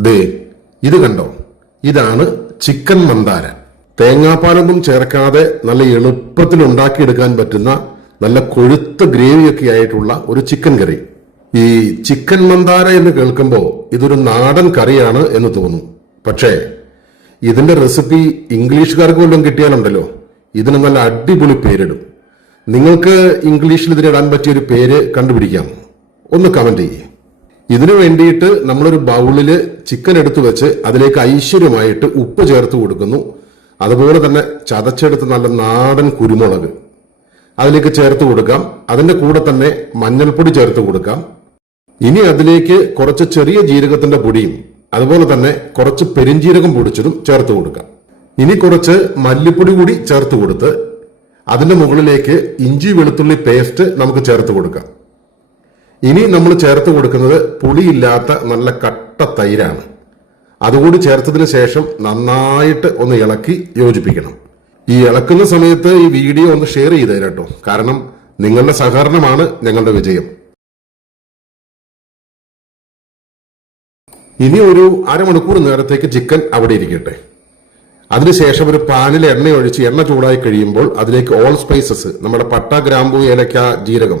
ദേ ഇത് കണ്ടോ? ഇതാണ് ചിക്കൻ മന്ദാര തേങ്ങാപ്പാലൊന്നും ചേർക്കാതെ നല്ല എളുപ്പത്തിൽ ഉണ്ടാക്കിയെടുക്കാൻ പറ്റുന്ന നല്ല കൊഴുത്ത ഗ്രേവിയൊക്കെ ആയിട്ടുള്ള ഒരു ചിക്കൻ കറി. ഈ ചിക്കൻ മന്ദാര എന്ന് കേൾക്കുമ്പോൾ ഇതൊരു നാടൻ കറിയാണ് എന്ന് തോന്നും. പക്ഷേ ഇതിന്റെ റെസിപ്പി ഇംഗ്ലീഷുകാർക്ക് വല്ലതും കിട്ടിയാലുണ്ടല്ലോ. ഇതിന് നല്ല അടിപൊളി പേരിടും. നിങ്ങൾക്ക് ഇംഗ്ലീഷിൽ ഇതിനിടാൻ പറ്റിയ ഒരു പേര് കണ്ടുപിടിക്കാം. ഒന്ന് കമന്റ് ചെയ്യേ. ഇതിനു വേണ്ടിയിട്ട് നമ്മളൊരു ബൗളിൽ ചിക്കൻ എടുത്തു വെച്ച് അതിലേക്ക് ഐശ്വര്യമായിട്ട് ഉപ്പ് ചേർത്ത് കൊടുക്കുന്നു. അതുപോലെ തന്നെ ചതച്ചെടുത്ത് നല്ല നാടൻ കുരുമുളക് അതിലേക്ക് ചേർത്ത് കൊടുക്കാം. അതിന്റെ കൂടെ തന്നെ മഞ്ഞൾപ്പൊടി ചേർത്ത് കൊടുക്കാം. ഇനി അതിലേക്ക് കുറച്ച് ചെറിയ ജീരകത്തിന്റെ പൊടിയും അതുപോലെ തന്നെ കുറച്ച് പെരിഞ്ജീരകം പൊടിച്ചതും ചേർത്ത് കൊടുക്കാം. ഇനി കുറച്ച് മല്ലിപ്പൊടി കൂടി ചേർത്ത് കൊടുത്ത് അതിന്റെ മുകളിലേക്ക് ഇഞ്ചി വെളുത്തുള്ളി പേസ്റ്റ് നമുക്ക് ചേർത്ത് കൊടുക്കാം. ഇനി നമ്മൾ ചേർത്ത് കൊടുക്കുന്നത് പുളിയില്ലാത്ത നല്ല കട്ട തൈരാണ്. അതുകൂടി ചേർത്തതിന് ശേഷം നന്നായിട്ട് ഒന്ന് ഇളക്കി യോജിപ്പിക്കണം. ഈ ഇളക്കുന്ന സമയത്ത് ഈ വീഡിയോ ഒന്ന് ഷെയർ ചെയ്ത് കേട്ടോ. കാരണം നിങ്ങളുടെ സഹകരണമാണ് ഞങ്ങളുടെ വിജയം. ഇനി ഒരു അരമണിക്കൂർ നേരത്തേക്ക് ചിക്കൻ അവിടെ ഇരിക്കട്ടെ. അതിനുശേഷം ഒരു പാനിൽ എണ്ണ ഒഴിച്ച് എണ്ണ ചൂടായി കഴിയുമ്പോൾ അതിലേക്ക് ഓൾ സ്പൈസസ് നമ്മുടെ പട്ട ഗ്രാമ്പു ഏലക്ക ജീരകം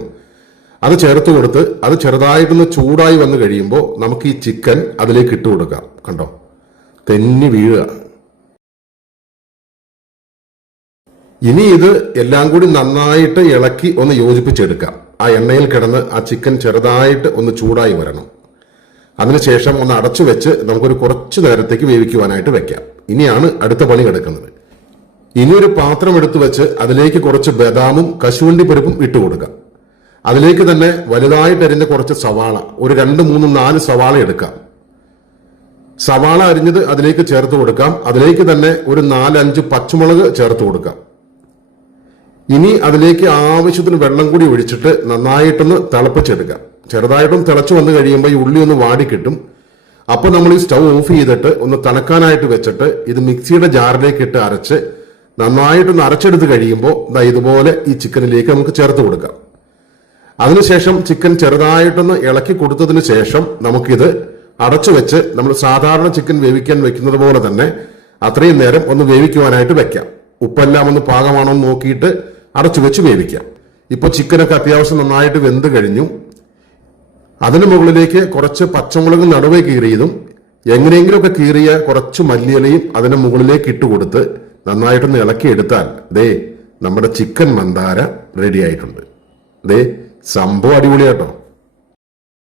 അത് ചേർത്ത് കൊടുത്ത് അത് ചെറുതായിട്ടൊന്ന് ചൂടായി വന്നു കഴിയുമ്പോൾ നമുക്ക് ഈ ചിക്കൻ അതിലേക്ക് ഇട്ട് കൊടുക്കാം. കണ്ടോ? തെന്നി വീഴുക ഇനി ഇത് എല്ലാം കൂടി നന്നായിട്ട് ഇളക്കി ഒന്ന് യോജിപ്പിച്ചെടുക്കാം. ആ എണ്ണയിൽ കിടന്ന് ആ ചിക്കൻ ചെറുതായിട്ട് ഒന്ന് ചൂടായി വരണം. അതിനുശേഷം ഒന്ന് അടച്ചു വെച്ച് നമുക്കൊരു കുറച്ച് നേരത്തേക്ക് വേവിക്കുവാനായിട്ട് വെക്കാം. ഇനിയാണ് അടുത്ത പണി കിടക്കുന്നത് ഇനിയൊരു പാത്രം എടുത്തു വെച്ച് അതിലേക്ക് കുറച്ച് ബദാമും കശുവണ്ടി പരിപ്പും ഇട്ട് കൊടുക്കാം. അതിലേക്ക് തന്നെ വലുതായിട്ട് അരിഞ്ഞ കുറച്ച് സവാള ഒരു രണ്ട് മൂന്ന് നാല് സവാള എടുക്കാം. സവാള അരിഞ്ഞത് അതിലേക്ക് ചേർത്ത് കൊടുക്കാം. അതിലേക്ക് തന്നെ ഒരു നാലഞ്ച് പച്ചമുളക് ചേർത്ത് കൊടുക്കാം. ഇനി അതിലേക്ക് ആവശ്യത്തിന് വെള്ളം കൂടി ഒഴിച്ചിട്ട് നന്നായിട്ടൊന്ന് തിളപ്പിച്ചെടുക്കാം. ചെറുതായിട്ടും തിളച്ചു വന്നു കഴിയുമ്പോൾ ഈ ഉള്ളി ഒന്ന് വാടിക്കിട്ടും അപ്പോൾ നമ്മൾ ഈ സ്റ്റൗ ഓഫ് ചെയ്തിട്ട് ഒന്ന് തണുക്കാനായിട്ട് വെച്ചിട്ട് ഇത് മിക്സിയുടെ ജാറിലേക്ക് ഇട്ട് അരച്ച് നന്നായിട്ടൊന്ന് അരച്ചെടുത്ത് കഴിയുമ്പോൾ ഇതുപോലെ ഈ ചിക്കനിലേക്ക് നമുക്ക് ചേർത്ത് കൊടുക്കാം. അതിനുശേഷം ചിക്കൻ ചെറുതായിട്ടൊന്ന് ഇളക്കി കൊടുത്തതിന് ശേഷം നമുക്കിത് അടച്ചു വെച്ച് നമ്മൾ സാധാരണ ചിക്കൻ വേവിക്കാൻ വെക്കുന്നത് പോലെ തന്നെ അത്രയും നേരം ഒന്ന് വേവിക്കുവാനായിട്ട് വെക്കാം. ഉപ്പെല്ലാം ഒന്ന് പാകമാണോ എന്ന് നോക്കിയിട്ട് അടച്ചു വെച്ച് വേവിക്കാം. ഇപ്പോൾ ചിക്കനൊക്കെ അത്യാവശ്യം നന്നായിട്ട് വെന്ത് കഴിഞ്ഞു. അതിന് മുകളിലേക്ക് കുറച്ച് പച്ചമുളക് നടുവേ കീറിയതും എങ്ങനെയെങ്കിലുമൊക്കെ കീറിയ കുറച്ച് മല്ലിയിലയും അതിന് മുകളിലേക്ക് ഇട്ട് കൊടുത്ത് നന്നായിട്ടൊന്ന് ഇളക്കിയെടുത്താൽ ദേ നമ്മുടെ ചിക്കൻ മന്ദാര റെഡി ആയിട്ടുണ്ട്. ദേ സംഭവം അടിപൊളിയാട്ടോ.